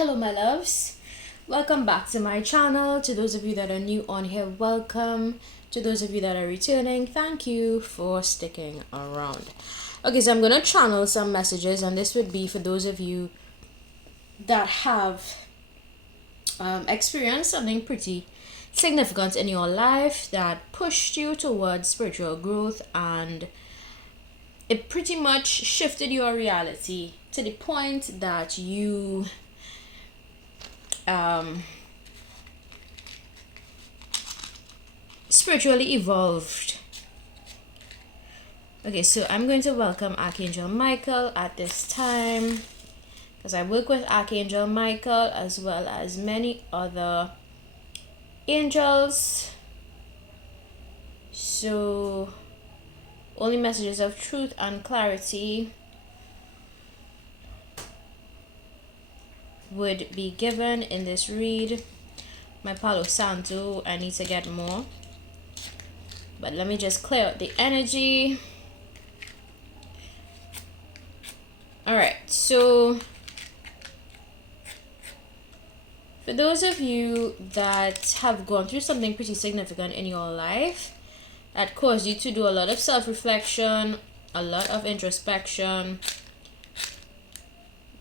Hello my loves, welcome back to my channel. To those of you that are new on here, welcome. To those of you that are returning, thank you for sticking around. Okay, so I'm gonna channel some messages, and this would be for those of you that have experienced something pretty significant in your life that pushed you towards spiritual growth, and it pretty much shifted your reality to the point that you spiritually evolved. Okay, so I'm going to welcome Archangel Michael at this time, because I work with Archangel Michael as well as many other angels. So only messages of truth and clarity would be given in this read. My Palo Santo, I need to get more, but let me just clear out the energy. Alright, so for those of you that have gone through something pretty significant in your life that caused you to do a lot of self-reflection, a lot of introspection,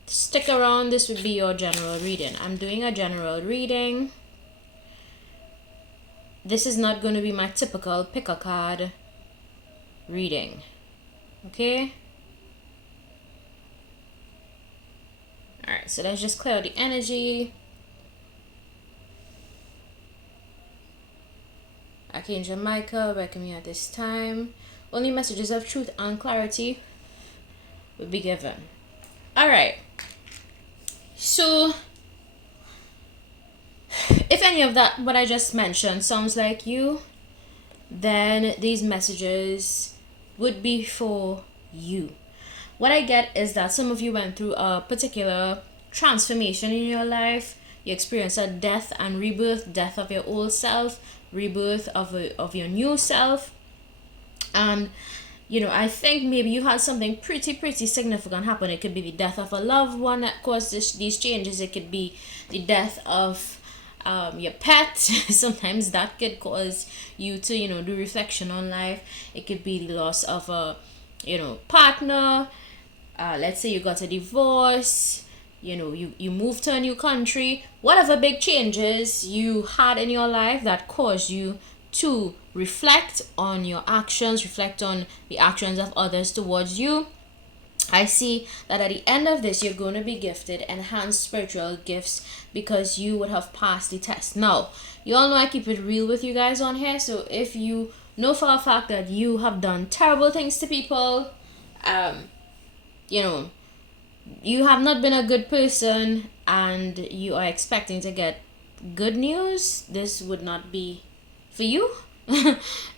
stick around. This would be your general reading. I'm doing a general reading. This is not going to be my typical pick a card reading. Okay? Alright, so let's just clear the energy. Archangel Michael, welcome you at this time. Only messages of truth and clarity will be given. Alright. So, if any of that, what I just mentioned, sounds like you, then these messages would be for you. What I get is that some of you went through a particular transformation in your life. You experienced a death and rebirth, death of your old self, rebirth of your new self. And you know, I think maybe you had something pretty significant happen. It could be the death of a loved one that caused these changes. It could be the death of your pet. Sometimes that could cause you to, do reflection on life. It could be the loss of a, partner. Let's say you got a divorce. You moved to a new country. Whatever big changes you had in your life that caused you to reflect on your actions, reflect on the actions of others towards you. I see that at the end of this, you're going to be gifted enhanced spiritual gifts because you would have passed the test. Now, you all know I keep it real with you guys on here. So if you know for a fact that you have done terrible things to people, you have not been a good person and you are expecting to get good news, this would not be for you.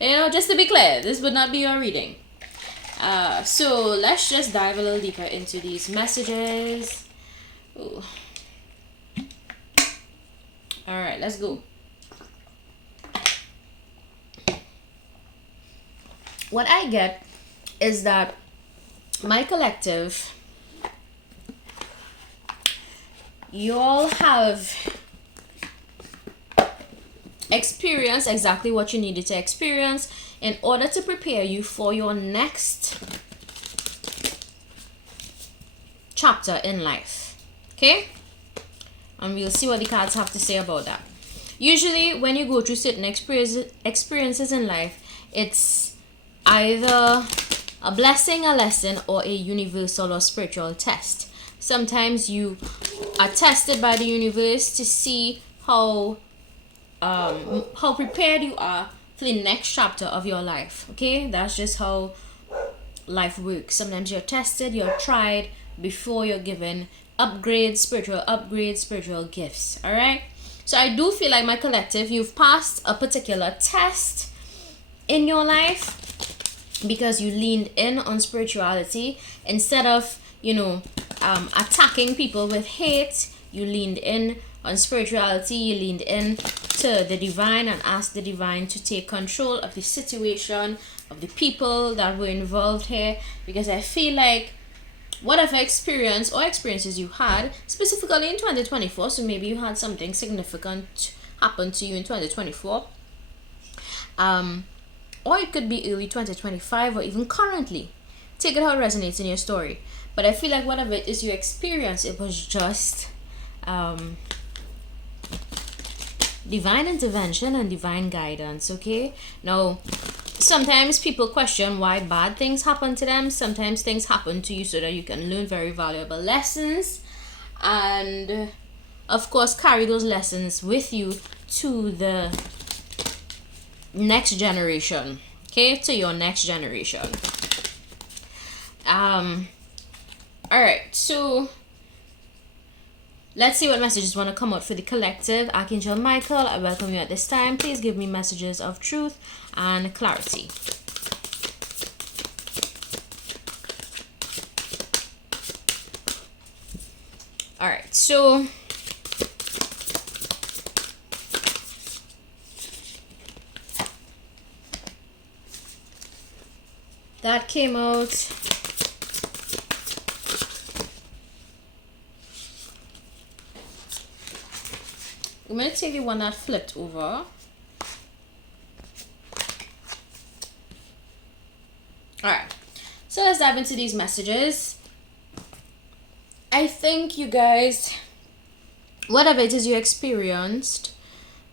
Just to be clear, this would not be your reading. So let's just dive a little deeper into these messages. Ooh. All right, let's go. What I get is that my collective, you all have experience exactly what you needed to experience in order to prepare you for your next chapter in life. Okay? And we'll see what the cards have to say about that. Usually when you go through certain experiences in life, it's either a blessing, a lesson, or a universal or spiritual test. Sometimes you are tested by the universe to see how prepared you are for the next chapter of your life. Okay, that's just how life works. Sometimes you're tested, you're tried before you're given spiritual gifts. All right, so I do feel like my collective, you've passed a particular test in your life because you leaned in on spirituality instead of attacking people with hate. You leaned in on spirituality, you leaned in to the divine and asked the divine to take control of the situation, of the people that were involved here, because I feel like whatever experience or experiences you had specifically in 2024. So maybe you had something significant happen to you in 2024, or it could be early 2025 or even currently. Take it how it resonates in your story. But I feel like whatever it is you experience, it was just divine intervention and divine guidance. Okay, now sometimes people question why bad things happen to them. Sometimes things happen to you so that you can learn very valuable lessons, and of course carry those lessons with you to the next generation. Okay, to your next generation. All right, so let's see what messages want to come out for the collective. Archangel Michael, I welcome you at this time. Please give me messages of truth and clarity. All right, so that came out. I'm going to take the one that flipped over. Alright, so let's dive into these messages. I think you guys, whatever it is you experienced,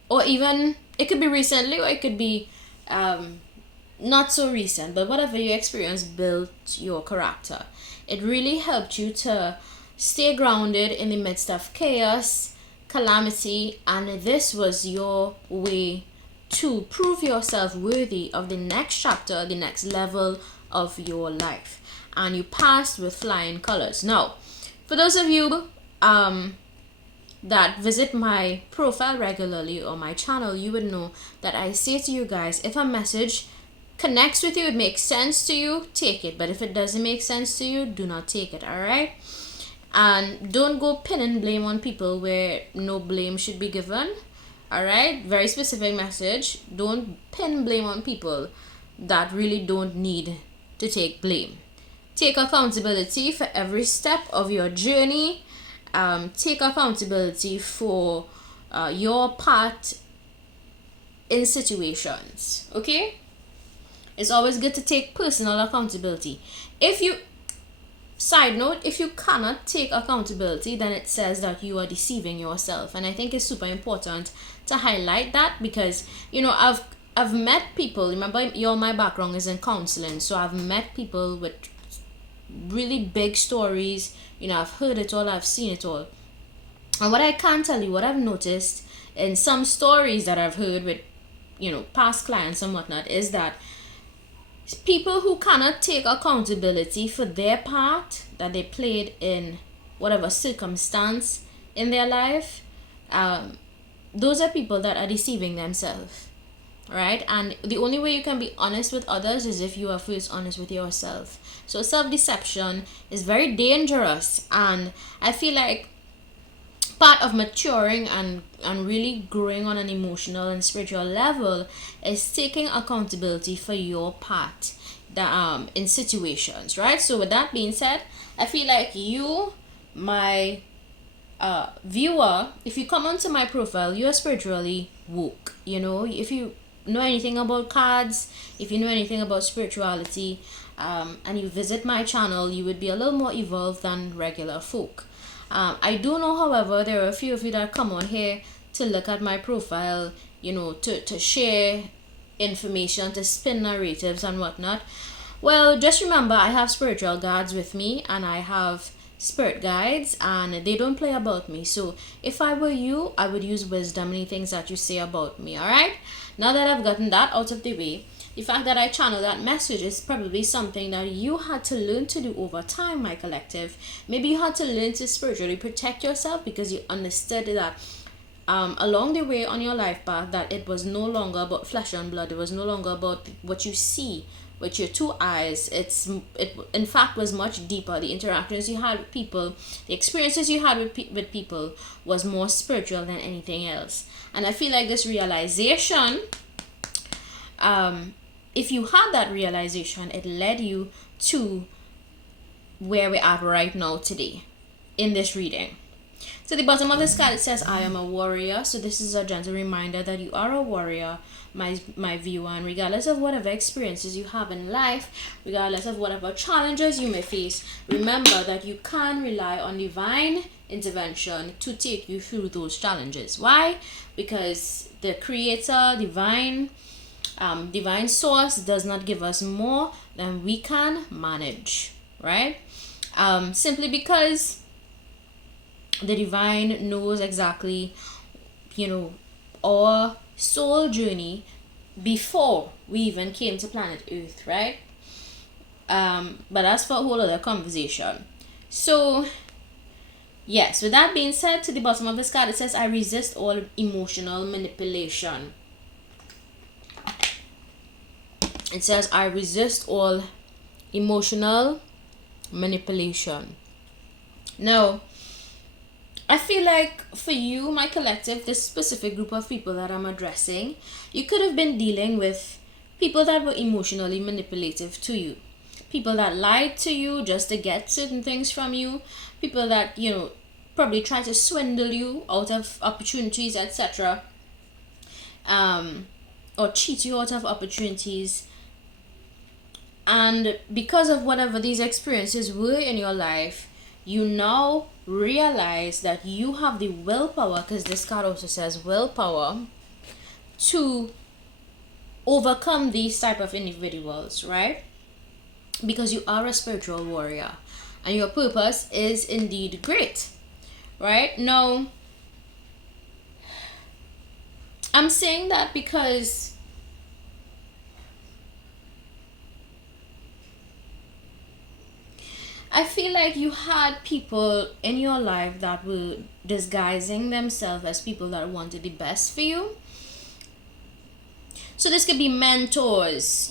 or even, it could be recently or it could be not so recent, but whatever you experienced built your character. It really helped you to stay grounded in the midst of chaos, calamity, and this was your way to prove yourself worthy of the next chapter, the next level of your life, and you passed with flying colors. Now, for those of you that visit my profile regularly or my channel, you would know that I say to you guys, if a message connects with you, it makes sense to you, take it. But if it doesn't make sense to you, do not take it. All right? And don't go pin and blame on people where no blame should be given. All right? Very specific message. Don't pin blame on people that really don't need to take blame. Take accountability for every step of your journey. Take accountability for your part in situations. Okay? It's always good to take personal accountability. Side note, if you cannot take accountability, then it says that you are deceiving yourself. And I think it's super important to highlight that, because, you know, I've met people, remember, my background is in counseling, so I've met people with really big stories. You know, I've heard it all, I've seen it all. And what I can tell you, what I've noticed in some stories that I've heard with, you know, past clients and whatnot, is that people who cannot take accountability for their part that they played in whatever circumstance in their life, those are people that are deceiving themselves, right? And the only way you can be honest with others is if you are first honest with yourself. So self-deception is very dangerous, and I feel like part of maturing and really growing on an emotional and spiritual level is taking accountability for your part that in situations, right? So with that being said, I feel like you, my viewer, if you come onto my profile, you are spiritually woke. You know, if you know anything about cards, if you know anything about spirituality, and you visit my channel, you would be a little more evolved than regular folk. I do know, however, there are a few of you that come on here to look at my profile, you know, to share information, to spin narratives and whatnot. Well, just remember, I have spiritual guides with me, and I have spirit guides, and they don't play about me. So if I were you, I would use wisdom in the things that you say about me. All right? Now that I've gotten that out of the way, the fact that I channel that message is probably something that you had to learn to do over time, my collective. Maybe you had to learn to spiritually protect yourself because you understood that along the way on your life path, that it was no longer about flesh and blood. It was no longer about what you see with your two eyes. It in fact was much deeper. The interactions you had with people, the experiences you had with people was more spiritual than anything else. And I feel like this realization, if you had that realization, it led you to where we're at right now today in this reading. So the bottom of this card, it says, I am a warrior. So this is a gentle reminder that you are a warrior, my viewer, and regardless of whatever experiences you have in life, regardless of whatever challenges you may face, remember that you can rely on divine intervention to take you through those challenges. Why? Because the creator, divine source does not give us more than we can manage, right? Simply because the divine knows exactly, our soul journey before we even came to planet Earth, right? But that's for a whole other conversation. So yes, with that being said, to the bottom of this card, it says, I resist all emotional manipulation. It says, I resist all emotional manipulation. Now, I feel like for you, my collective, this specific group of people that I'm addressing, you could have been dealing with people that were emotionally manipulative to you. People that lied to you just to get certain things from you. People that, probably try to swindle you out of opportunities, etc. Or cheat you out of opportunities. And because of whatever these experiences were in your life, you now realize that you have the willpower, because this card also says willpower, to overcome these type of individuals, right? Because you are a spiritual warrior and your purpose is indeed great, right? Now, I'm saying that because I feel like you had people in your life that were disguising themselves as people that wanted the best for you. So this could be mentors,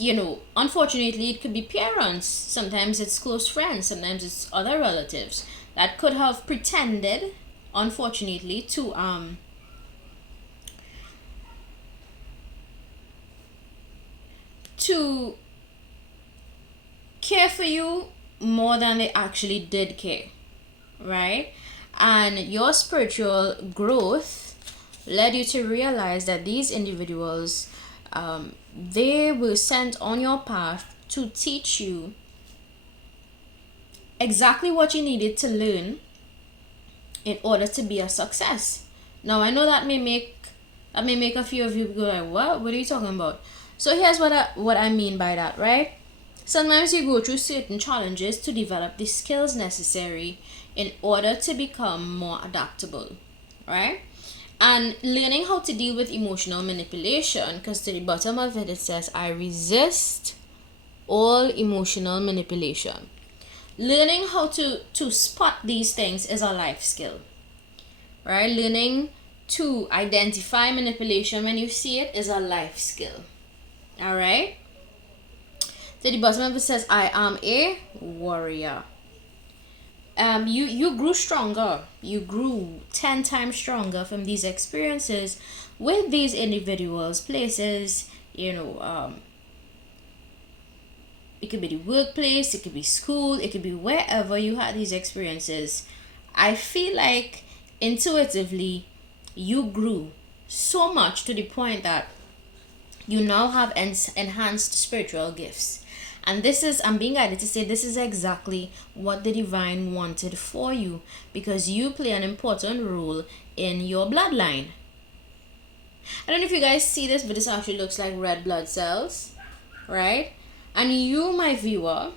unfortunately it could be parents, sometimes it's close friends, sometimes it's other relatives that could have pretended, unfortunately, to care for you more than they actually did care, right? And your spiritual growth led you to realize that these individuals, they were sent on your path to teach you exactly what you needed to learn in order to be a success. Now, I know that may make a few of you go like, what are you talking about? So here's what I mean by that, right? Sometimes you go through certain challenges to develop the skills necessary in order to become more adaptable, right? And learning how to deal with emotional manipulation, because to the bottom of it, it says, I resist all emotional manipulation. Learning how to spot these things is a life skill, right? Learning to identify manipulation when you see it is a life skill, all right? To the bottom of it says, I am a warrior. You grew stronger. You grew 10 times stronger from these experiences with these individuals, places, it could be the workplace, it could be school, it could be wherever you had these experiences. I feel like intuitively you grew so much to the point that you now have enhanced spiritual gifts. And I'm being guided to say this is exactly what the divine wanted for you, because you play an important role in your bloodline. I don't know if you guys see this, but this actually looks like red blood cells, right? And you, my viewer,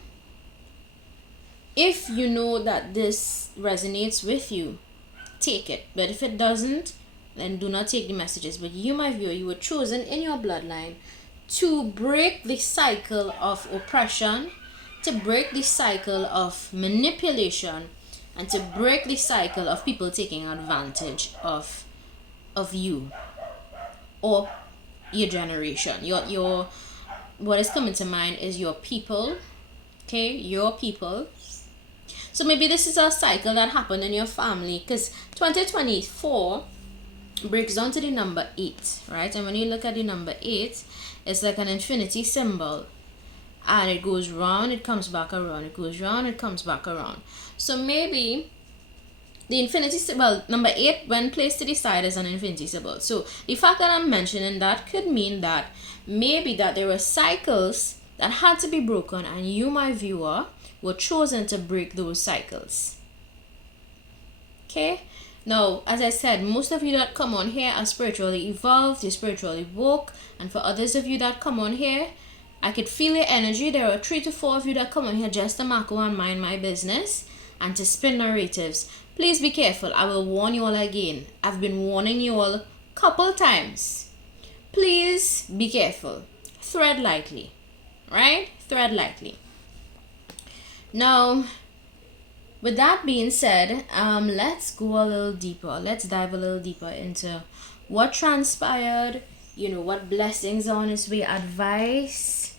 if you know that this resonates with you, take it. But if it doesn't, then do not take the messages. But you, my viewer, you were chosen in your bloodline to break the cycle of oppression, to break the cycle of manipulation, and to break the cycle of people taking advantage of you or your generation. Your what is coming to mind is your people, okay? Your people. So maybe this is a cycle that happened in your family, because 2024 breaks down to the number 8, right? And when you look at the number 8, it's like an infinity symbol. and it goes round, it comes back around, it goes round, it comes back around. So maybe the infinity symbol number 8, when placed to the side, is an infinity symbol. So the fact that I'm mentioning that could mean that maybe that there were cycles that had to be broken, and you, my viewer, were chosen to break those cycles. Okay, now as I said, most of you that come on here are spiritually evolved, you're spiritually woke, and for others of you that come on here, I could feel your energy. There are 3 to 4 of you that come on here just to mark and mind my business and to spin narratives. Please be careful. I will warn you all again. I've been warning you all a couple times. Please be careful. Thread lightly, right? Thread lightly. Now, with that being said, let's go a little deeper. Let's dive a little deeper into what transpired, what blessings are on its way, advice.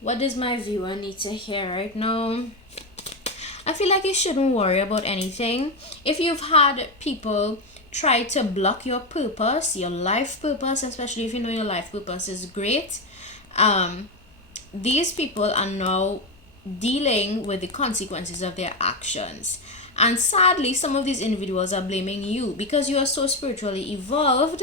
What does my viewer need to hear right now? I feel like you shouldn't worry about anything. If you've had people try to block your purpose, your life purpose, especially if you know your life purpose is great, these people are now dealing with the consequences of their actions. And sadly, some of these individuals are blaming you because you are so spiritually evolved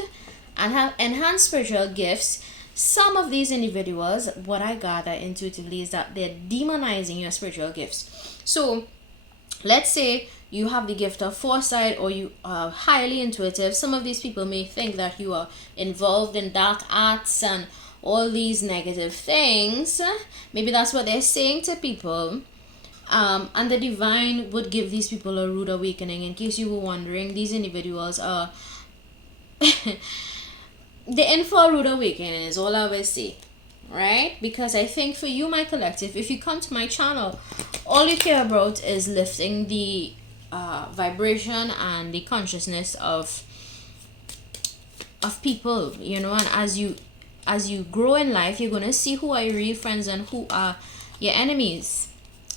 and have enhanced spiritual gifts. Some of these individuals, what I gather intuitively, is that they're demonizing your spiritual gifts. So let's say you have the gift of foresight, or you are highly intuitive. Some of these people may think that you are involved in dark arts and all these negative things. Maybe that's what they're saying to people. And the divine would give these people a rude awakening. In case you were wondering, these individuals are the in for a rude awakening is all I will say, right? Because I think for you, my collective, if you come to my channel, all you care about is lifting the vibration and the consciousness of people, and as you grow in life, you're going to see who are your real friends and who are your enemies.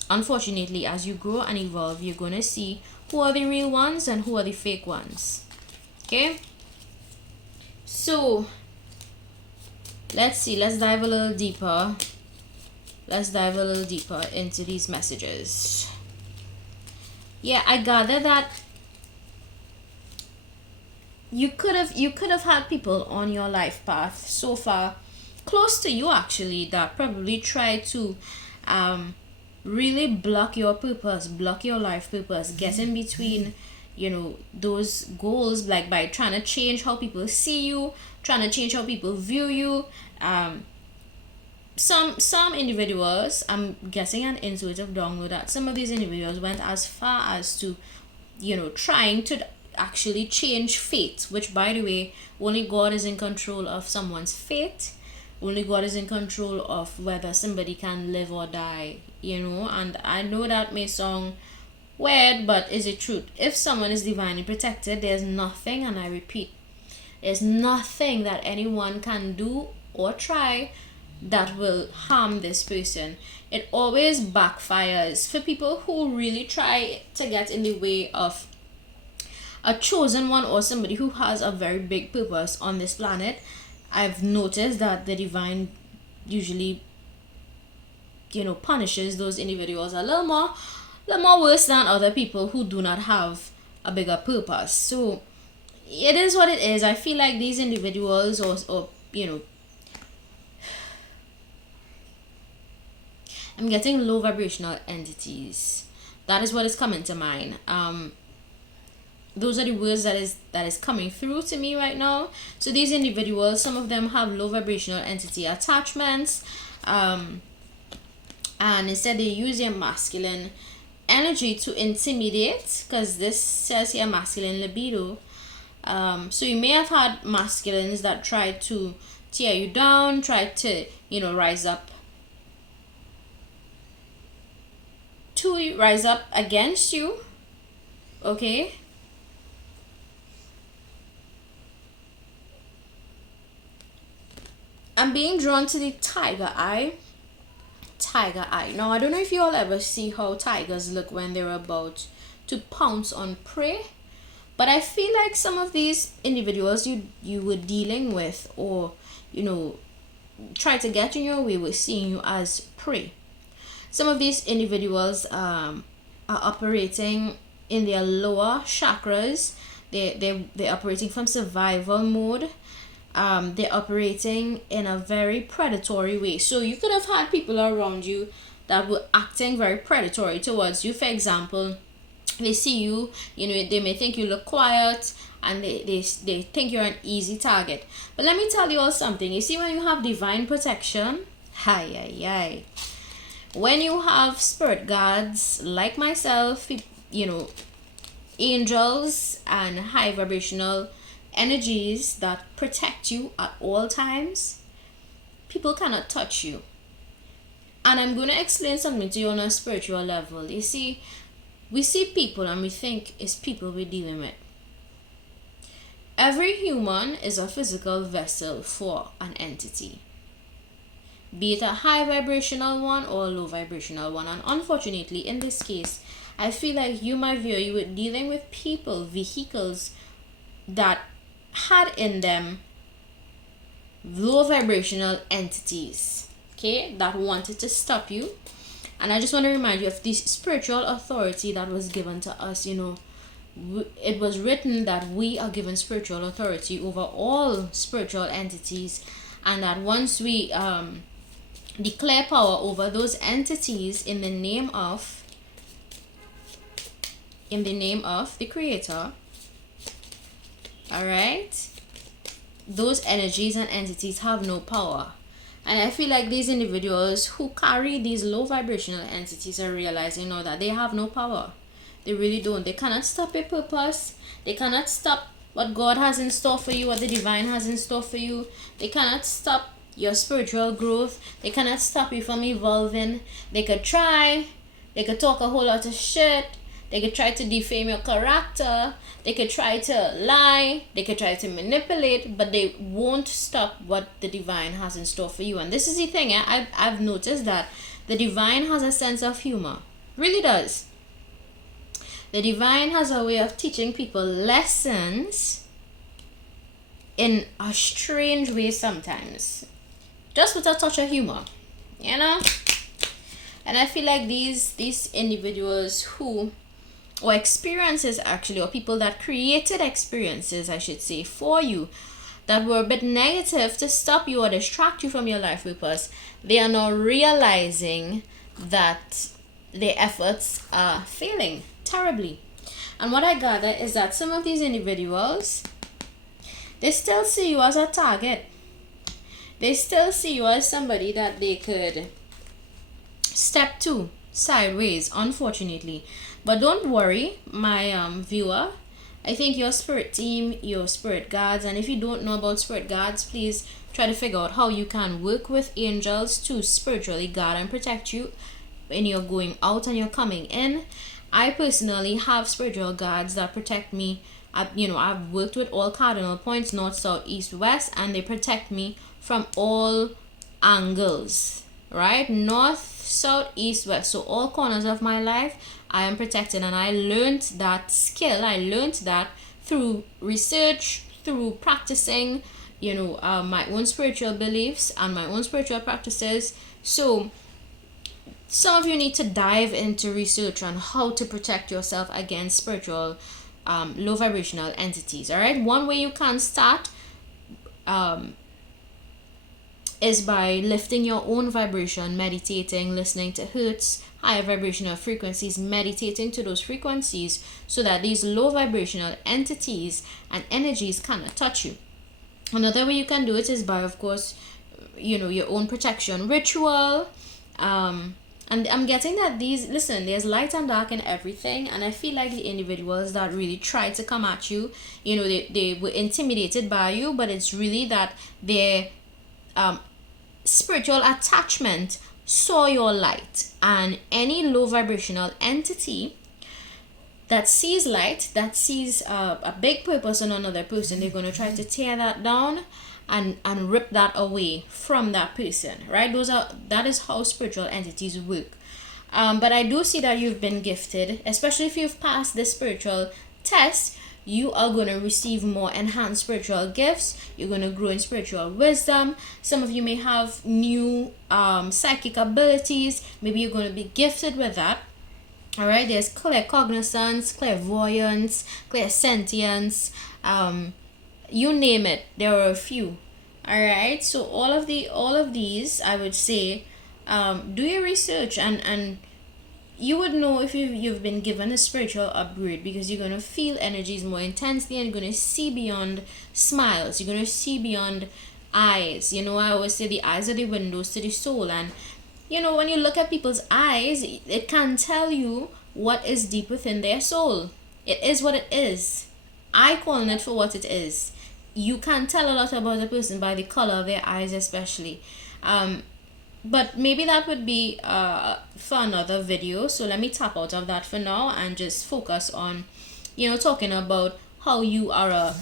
Unfortunately, as you grow and evolve, you're going to see who are the real ones and who are the fake ones. Okay, so let's see, let's dive a little deeper into these messages. Yeah, I gather that you could have had people on your life path so far, close to you actually, that probably try to really block your purpose, block your life purpose, get in between those goals, like by trying to change how people see you, trying to change how people view you. Some individuals, I'm guessing an intuitive download, that some of these individuals went as far as to trying to actually change fate, which, by the way, only God is in control of someone's fate. Only God is in control of whether somebody can live or die, and I know that may sound weird, but is it truth? If someone is divinely protected, there's nothing, and I repeat, there's nothing that anyone can do or try that will harm this person. It always backfires for people who really try to get in the way of a chosen one or somebody who has a very big purpose on this planet. I've noticed that the divine usually punishes those individuals a little more worse than other people who do not have a bigger purpose. So it is what it is. I feel like these individuals or I'm getting low vibrational entities. That is what is coming to mind. Those are the words that is coming through to me right now. So these individuals, some of them have low vibrational entity attachments, and instead they use their masculine energy to intimidate, because this says here masculine libido. So you may have had masculines that tried to tear you down, tried to rise up against you. Okay, I'm being drawn to the tiger eye. Now, I don't know if you all ever see how tigers look when they're about to pounce on prey, but I feel like some of these individuals you were dealing with, or try to get in your way with seeing you as prey. Some of these individuals are operating in their lower chakras. They're operating from survival mode. They're operating in a very predatory way. So you could have had people around you that were acting very predatory towards you. For example, they see you, they may think you look quiet, and they think you're an easy target. But let me tell you all something. You see, when you have divine protection, when you have spirit guards like myself, angels and high vibrational energies that protect you at all times, people cannot touch you. And I'm going to explain something to you on a spiritual level. You see, we see people and we think it's people we're dealing with. Every human is a physical vessel for an entity, be it a high vibrational one or a low vibrational one. And unfortunately, in this case, I feel like you, my viewer, you were dealing with people, vehicles that had in them low vibrational entities, okay, that wanted to stop you. And I just want to remind you of this spiritual authority that was given to us. It was written that we are given spiritual authority over all spiritual entities, and that once we declare power over those entities in the name of the Creator, all right, those energies and entities have no power. And I feel like these individuals who carry these low vibrational entities are realizing now that they have no power. They really don't. They cannot stop your purpose. They cannot stop what God has in store for you, what the divine has in store for you. They cannot stop your spiritual growth. They cannot stop you from evolving. They could try. They could talk a whole lot of shit. They could try to defame your character. They could try to lie. They could try to manipulate, but they won't stop what the divine has in store for you. And this is the thing, I've noticed that the divine has a sense of humor. Really does. The divine has a way of teaching people lessons in a strange way sometimes. Just with a touch of humor, And I feel like these individuals who, or experiences actually, or people that created experiences, I should say, for you, that were a bit negative to stop you or distract you from your life purpose, they are now realizing that their efforts are failing terribly. And what I gather is that some of these individuals, they still see you as a target. They still see you as somebody that they could step to sideways, unfortunately. But don't worry, my viewer. I think your spirit team, your spirit guards, and if you don't know about spirit guards, please try to figure out how you can work with angels to spiritually guard and protect you when you're going out and you're coming in. I personally have spiritual guards that protect me. I've worked with all cardinal points, north, south, east, west, and they protect me from all angles, right? North, south, east, west. So all corners of my life, I am protected. And I learned that skill. I learned that through research, through practicing, my own spiritual beliefs and my own spiritual practices. So some of you need to dive into research on how to protect yourself against spiritual low vibrational entities. All right, one way you can start is by lifting your own vibration, meditating, listening to hertz, higher vibrational frequencies, meditating to those frequencies so that these low vibrational entities and energies cannot touch you. Another way you can do it is by, of course, your own protection ritual. And I'm getting that there's light and dark in everything. And I feel like the individuals that really tried to come at you, they were intimidated by you, but it's really that their spiritual attachment saw your light. And any low vibrational entity that sees light, that sees a big purpose in another person, they're going to try to tear that down and rip that away from that person, right? That is how spiritual entities work. But I do see that you've been gifted, especially if you've passed the spiritual test, you are going to receive more enhanced spiritual gifts. You're going to grow in spiritual wisdom. Some of you may have new psychic abilities. Maybe you're going to be gifted with that. All right, there's claircognizance, clairvoyance, clairsentience, you name it, there are a few. All right, so all of these, I would say, do your research, and you would know if you've been given a spiritual upgrade, because you're going to feel energies more intensely, and you're going to see beyond smiles. You're going to see beyond eyes. You know, I always say the eyes are the windows to the soul, and you know, when you look at people's eyes, it can tell you what is deep within their soul. It is what it is. I call it for what it is. You can tell a lot about a person by the color of their eyes, especially. But maybe that would be for another video. So let me tap out of that for now and just focus on, you know, talking about how you are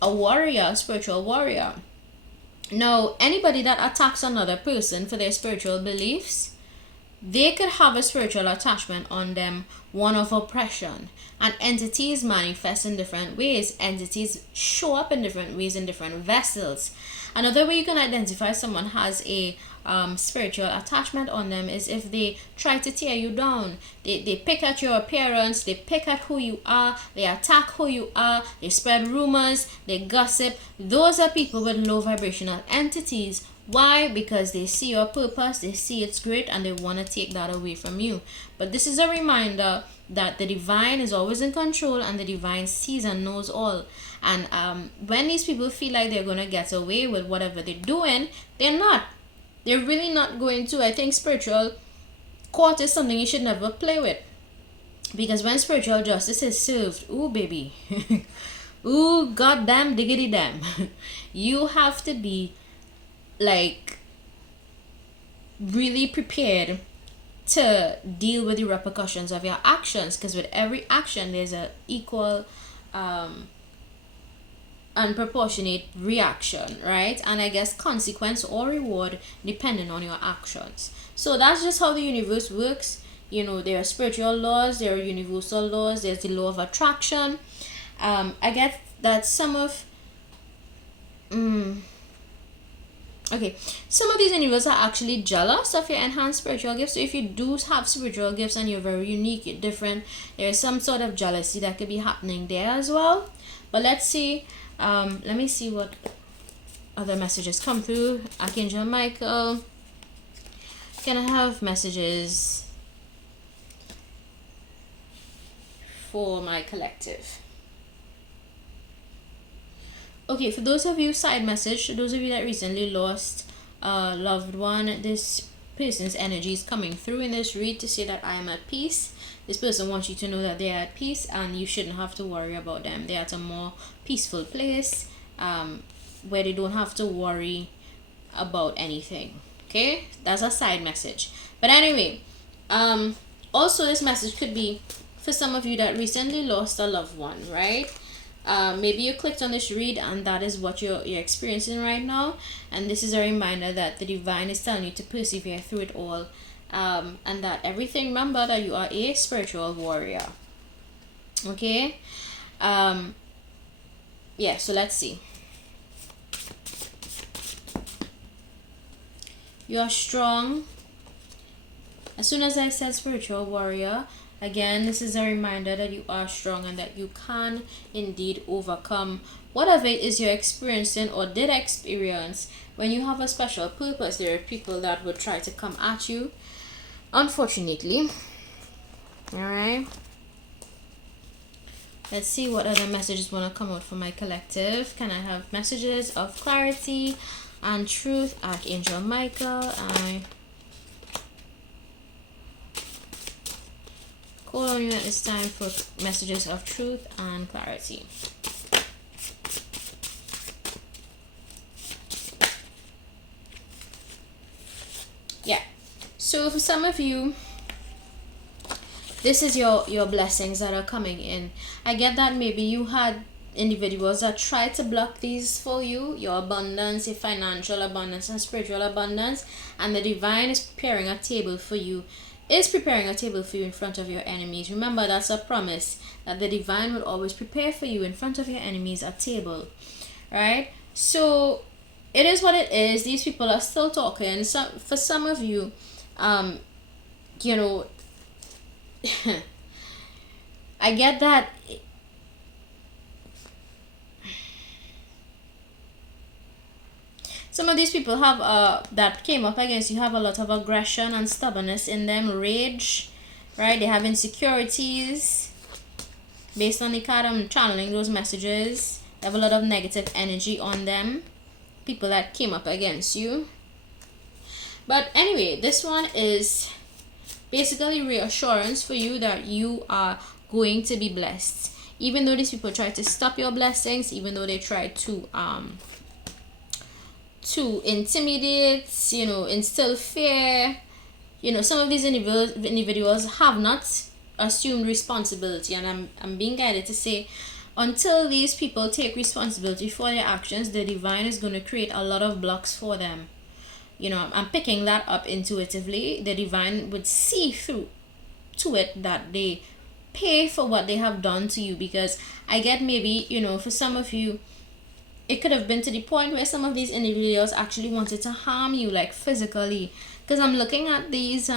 a warrior, a spiritual warrior. Now, anybody that attacks another person for their spiritual beliefs, they could have a spiritual attachment on them, one of oppression. And entities manifest in different ways. Entities show up in different ways in different vessels. Another way you can identify someone has a spiritual attachment on them is if they try to tear you down. They pick at your appearance, they pick at who you are, they attack who you are, they spread rumors, they gossip. Those are people with low vibrational entities. Why? Because they see your purpose, they see it's great, and they want to take that away from you. But this is a reminder that the divine is always in control, and the divine sees and knows all. And when these people feel like they're going to get away with whatever they're doing, they're not. They're really not going to. I think spiritual court is something you should never play with. Because when spiritual justice is served, ooh, baby. Ooh, goddamn diggity damn. You have to be, like, really prepared to deal with the repercussions of your actions. Because with every action, there's an equal and proportionate reaction, right? And I guess consequence or reward depending on your actions. So that's just how the universe works. You know, there are spiritual laws, there are universal laws, there's the law of attraction. I get that some of some of these individuals are actually jealous of your enhanced spiritual gifts. So if you do have spiritual gifts and you're very unique, you're different, there is some sort of jealousy that could be happening there as well. But let's see. Let me see what other messages come through. Archangel Michael, can I have messages for my collective? Okay, for those of you, side message, those of you that recently lost a loved one, this person's energy is coming through in this read to say that I am at peace. This person wants you to know that they're at peace and you shouldn't have to worry about them. They're at a more peaceful place where they don't have to worry about anything. Okay, that's a side message. But anyway, also this message could be for some of you that recently lost a loved one, right? Maybe you clicked on this read and that is what you're experiencing right now, and this is a reminder that the divine is telling you to persevere through it all, and that everything, remember that you are a spiritual warrior. Okay, yeah, so let's see. You are strong. As soon as I said spiritual warrior, again, this is a reminder that you are strong and that you can indeed overcome whatever it is you're experiencing or did experience. When you have a special purpose, there are people that would try to come at you, unfortunately. Alright. Let's see what other messages want to come out for my collective. Can I have messages of clarity and truth? Archangel Michael, I call on you at this time for messages of truth and clarity. Yeah, so for some of you, this is your blessings that are coming in. I get that maybe you had individuals that try to block these for you, your abundance, your financial abundance and spiritual abundance, and the divine is preparing a table for you is preparing a table for you in front of your enemies. Remember, that's a promise that the divine will always prepare for you in front of your enemies a table, right? So it is what it is. These people are still talking. So for some of you, you know, I get that. Some of these people have that came up against you have a lot of aggression and stubbornness in them, rage, right? They have insecurities. Based on the card, I'm channeling those messages. They have a lot of negative energy on them. People that came up against you. But anyway, this one is basically reassurance for you that you are going to be blessed. Even though these people try to stop your blessings, even though they try to intimidate, you know, instill fear, you know, some of these individuals have not assumed responsibility, and I'm being guided to say, until these people take responsibility for their actions, the divine is going to create a lot of blocks for them. You know, I'm picking that up intuitively. The divine would see through to it that they pay for what they have done to you, because I get, maybe, you know, for some of you, it could have been to the point where some of these individuals actually wanted to harm you, like physically. Because I'm looking at these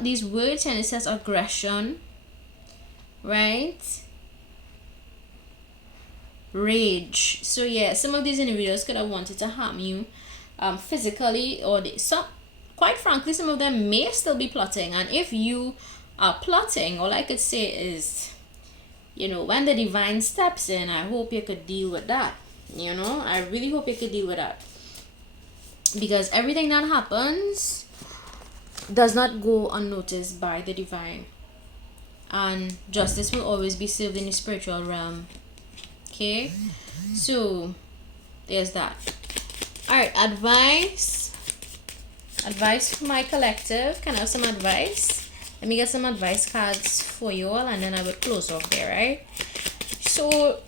these words, and it says aggression, right? Rage. So yeah, some of these individuals could have wanted to harm you physically, or quite frankly, some of them may still be plotting. And if you are plotting, all I could say is, you know, when the divine steps in, I hope you could deal with that. You know, I really hope you could deal with that. Because everything that happens does not go unnoticed by the divine. And justice will always be served in the spiritual realm. Okay? So, there's that. Alright, advice. Advice for my collective. Can I have some advice? Let me get some advice cards for you all, and then I will close off there, right? So,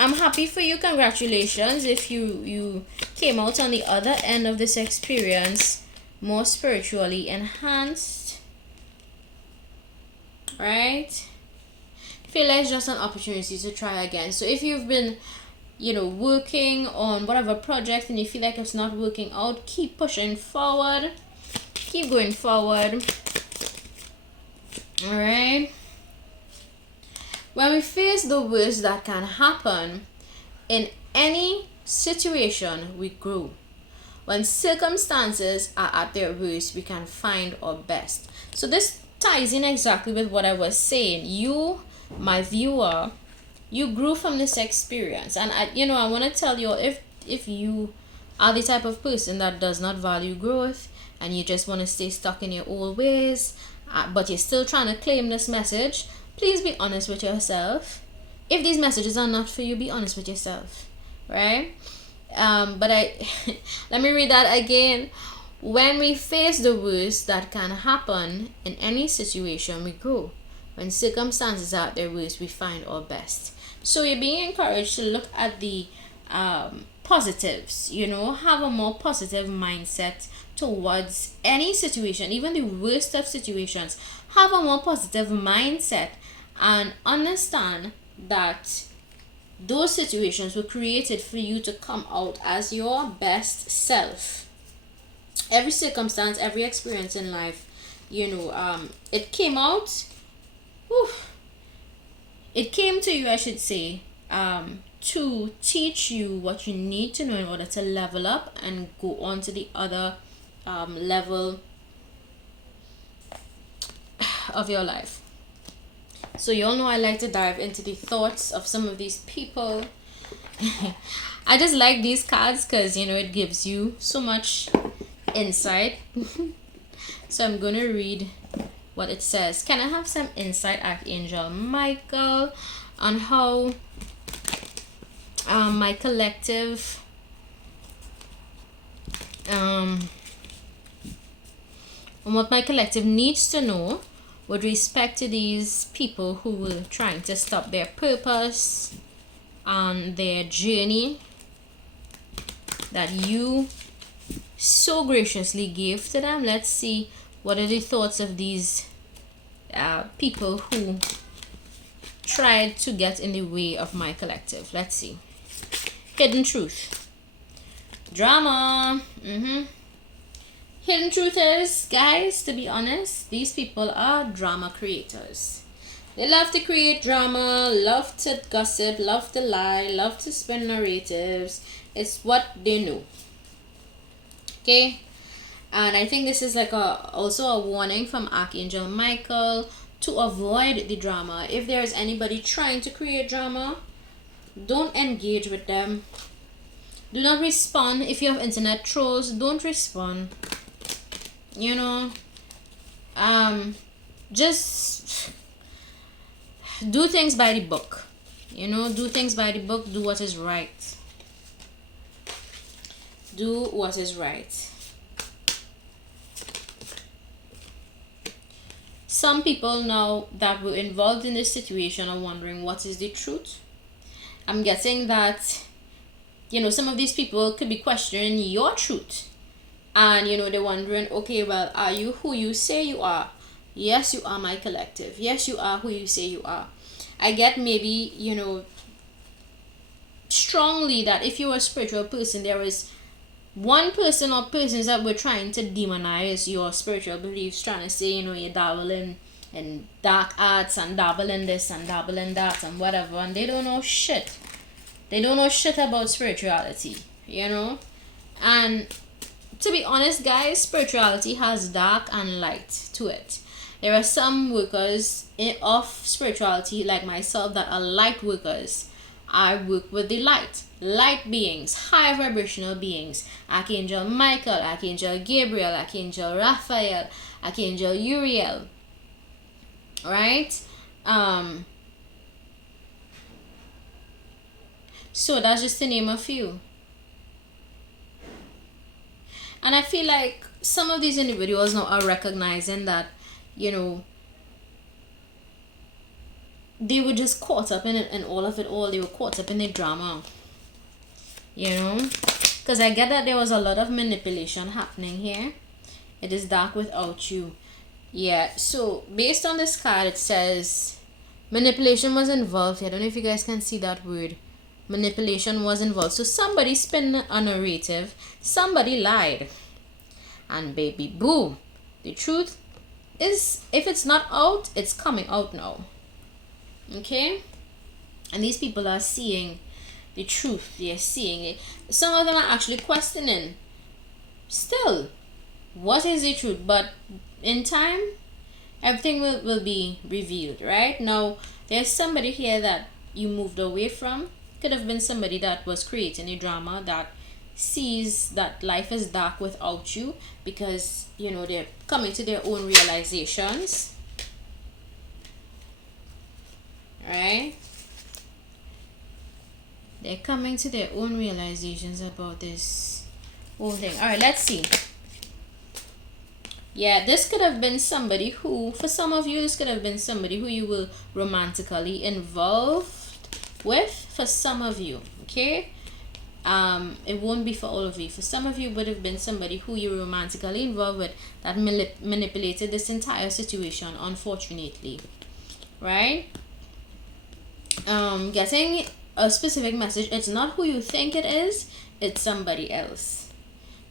I'm happy for you. Congratulations if you came out on the other end of this experience more spiritually enhanced, right? Feel like it's just an opportunity to try again. So if you've been, you know, working on whatever project and you feel like it's not working out, keep pushing forward, keep going forward. All right, when we face the worst that can happen in any situation, we grow. When circumstances are at their worst, we can find our best. So this ties in exactly with what I was saying. You, my viewer, you grew from this experience. And I want to tell you, if you are the type of person that does not value growth and you just want to stay stuck in your old ways, but you're still trying to claim this message, please be honest with yourself. If these messages are not for you, be honest with yourself, right? But let me read that again. When we face the worst that can happen in any situation, we grow. When circumstances are at their worst, we find our best. So you're being encouraged to look at the positives, you know, have a more positive mindset towards any situation, even the worst of situations. Have a more positive mindset and understand that those situations were created for you to come out as your best self. Every circumstance, every experience in life, you know, it came out, it came to you, I should say, to teach you what you need to know in order to level up and go on to the other level of your life. So you all know I like to dive into the thoughts of some of these people. I just like these cards because, you know, it gives you so much insight. So I'm going to read what it says. Can I have some insight, Archangel Michael, on how my collective on what my collective needs to know with respect to these people who were trying to stop their purpose and their journey that you so graciously gave to them. Let's see What are the thoughts of these people who tried to get in the way of my collective? Let's see. Hidden truth. Drama. Hidden truth is, guys, to be honest, these people are drama creators. They love to create drama, love to gossip, love to lie, love to spin narratives. It's what they know. Okay? And I think this is like also a warning from Archangel Michael to avoid the drama. If there is anybody trying to create drama, don't engage with them. Do not respond. If you have internet trolls, don't respond. You know, just do things by the book. You know, do things by the book. Do what is right. Do what is right. Some people now that were involved in this situation are wondering what is the truth. I'm guessing that, you know, some of these people could be questioning your truth. And, you know, they're wondering, okay, well, are you who you say you are? Yes, you are my collective. Yes, you are who you say you are. I get maybe, you know, strongly that if you're a spiritual person, there is one person or persons that were trying to demonize your spiritual beliefs, trying to say, you know, you're dabbling in dark arts and dabbling this and dabbling that and whatever, and they don't know shit. They don't know shit about spirituality, you know? And to be honest, guys, spirituality has dark and light to it. There are some workers of spirituality like myself that are light workers. I work with the light beings, high vibrational beings. Archangel Michael, Archangel Gabriel, Archangel Raphael, Archangel Uriel. Right? So that's just to name a few. And I feel like some of these individuals now are recognizing that, you know, they were just caught up in it and all of it all. They were caught up in the drama. You know? Because I get that there was a lot of manipulation happening here. It is dark without you. Yeah, so based on this card, it says manipulation was involved. I don't know if you guys can see that word. Manipulation was involved. So somebody spun a narrative. Somebody lied. And baby boo. The truth is, if it's not out, it's coming out now. Okay? And these people are seeing the truth. They are seeing it. Some of them are actually questioning. Still, what is the truth? But in time, everything will be revealed, right? Now, there's somebody here that you moved away from. Could have been somebody that was creating a drama, that sees that life is dark without you, because, you know, they're coming to their own realizations. Right? They're coming to their own realizations about this whole thing. Alright, let's see. Yeah, this could have been somebody who, for some of you, this could have been somebody who you were romantically involved with. For some of you, okay? It won't be for all of you. For some of you, it would have been somebody who you were romantically involved with that manipulated this entire situation, unfortunately. Right? Getting a specific message. It's not who you think it is. It's somebody else.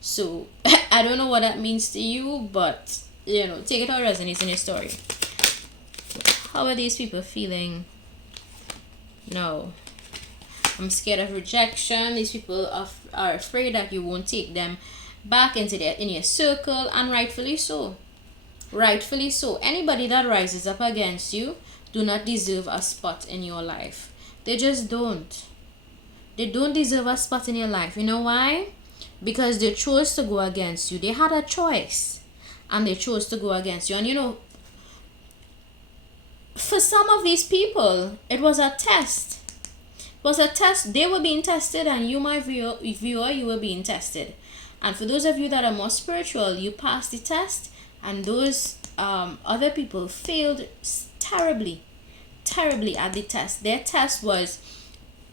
So, I don't know what that means to you, but, you know, take it how it resonates in your story. How are these people feeling? No. I'm scared of rejection. These people are afraid that you won't take them back into in your circle, and rightfully so. Rightfully so. Anybody that rises up against you do not deserve a spot in your life. They just don't. They don't deserve a spot in your life. You know why? Because they chose to go against you. They had a choice, and they chose to go against you. And you know, for some of these people, it was a test. It was a test. They were being tested, and you, my viewer, you were being tested. And for those of you that are more spiritual, you passed the test, and those other people failed terribly at the test. Their test was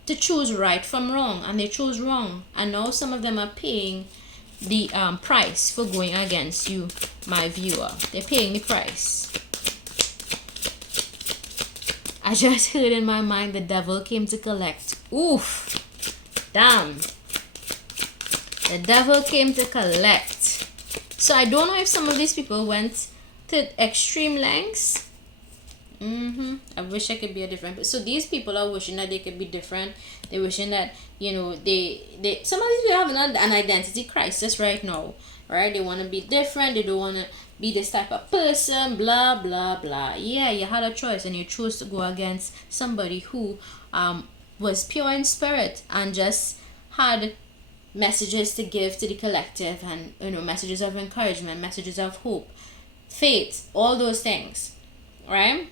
to choose right from wrong, and they chose wrong. And now some of them are paying the price for going against you, my viewer. They're paying the price. I just heard in my mind, the devil came to collect. Oof. Damn. The devil came to collect. So I don't know if some of these people went to extreme lengths. I wish I could be a different person. So these people are wishing that they could be different. They're wishing that, you know, they some of these people have an identity crisis right now, right? They want to be different. They don't want to be this type of person, blah blah blah. Yeah, you had a choice and you chose to go against somebody who was pure in spirit and just had messages to give to the collective, and, you know, messages of encouragement, messages of hope, faith, all those things, right?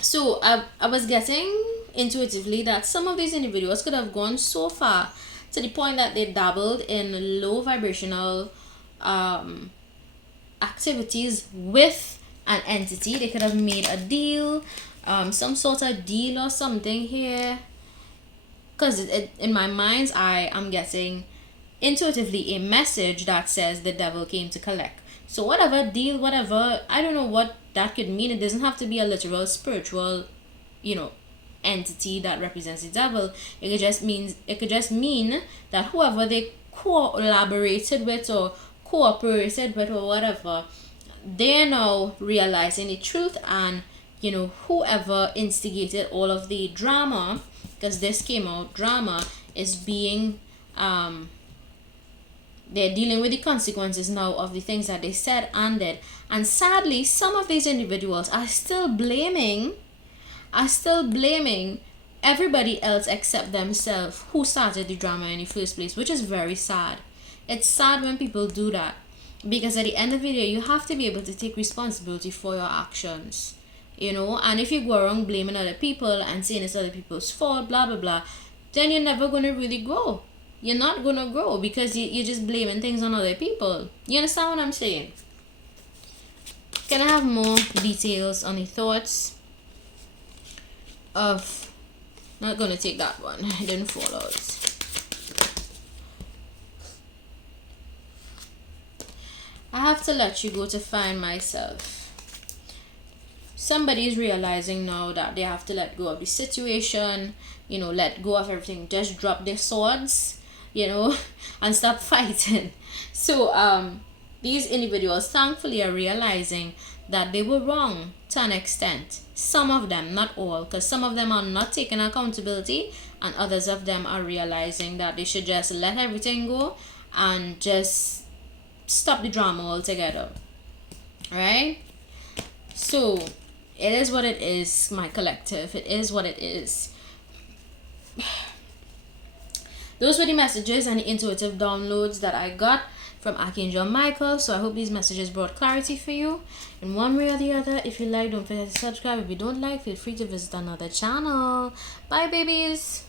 So I was getting intuitively that some of these individuals could have gone so far to the point that they dabbled in low vibrational activities with an entity. They could have made a deal, some sort of deal or something here, because in my mind's eye, I'm getting intuitively a message that says the devil came to collect. So whatever deal, whatever, I don't know what that could mean. It doesn't have to be a literal spiritual, you know, entity that represents the devil. It could just mean that whoever they collaborated with or cooperated with or whatever, they're now realizing the truth, and, you know, whoever instigated all of the drama, because this came out drama, is being they're dealing with the consequences now of the things that they said and did. And sadly, some of these individuals are still blaming everybody else except themselves who started the drama in the first place, which is very sad. It's sad when people do that, because at the end of the day, you have to be able to take responsibility for your actions, you know. And if you go around blaming other people and saying it's other people's fault, blah blah blah, then you're never going to really grow. You're not going to grow, because you're just blaming things on other people. You understand what I'm saying? Can I have more details on the thoughts of... Not going to take that one. It didn't fall out. I have to let you go to find myself. Somebody is realizing now that they have to let go of the situation, you know, let go of everything, just drop their swords, you know, and stop fighting. So these individuals thankfully are realizing that they were wrong to an extent. Some of them, not all, because some of them are not taking accountability, and others of them are realizing that they should just let everything go and just stop the drama altogether, right? So it is what it is, my collective. It is what it is. Those were the messages and the intuitive downloads that I got from Archangel Michael. So I hope these messages brought clarity for you in one way or the other. If you like, don't forget to subscribe. If you don't like, feel free to visit another channel. Bye, babies.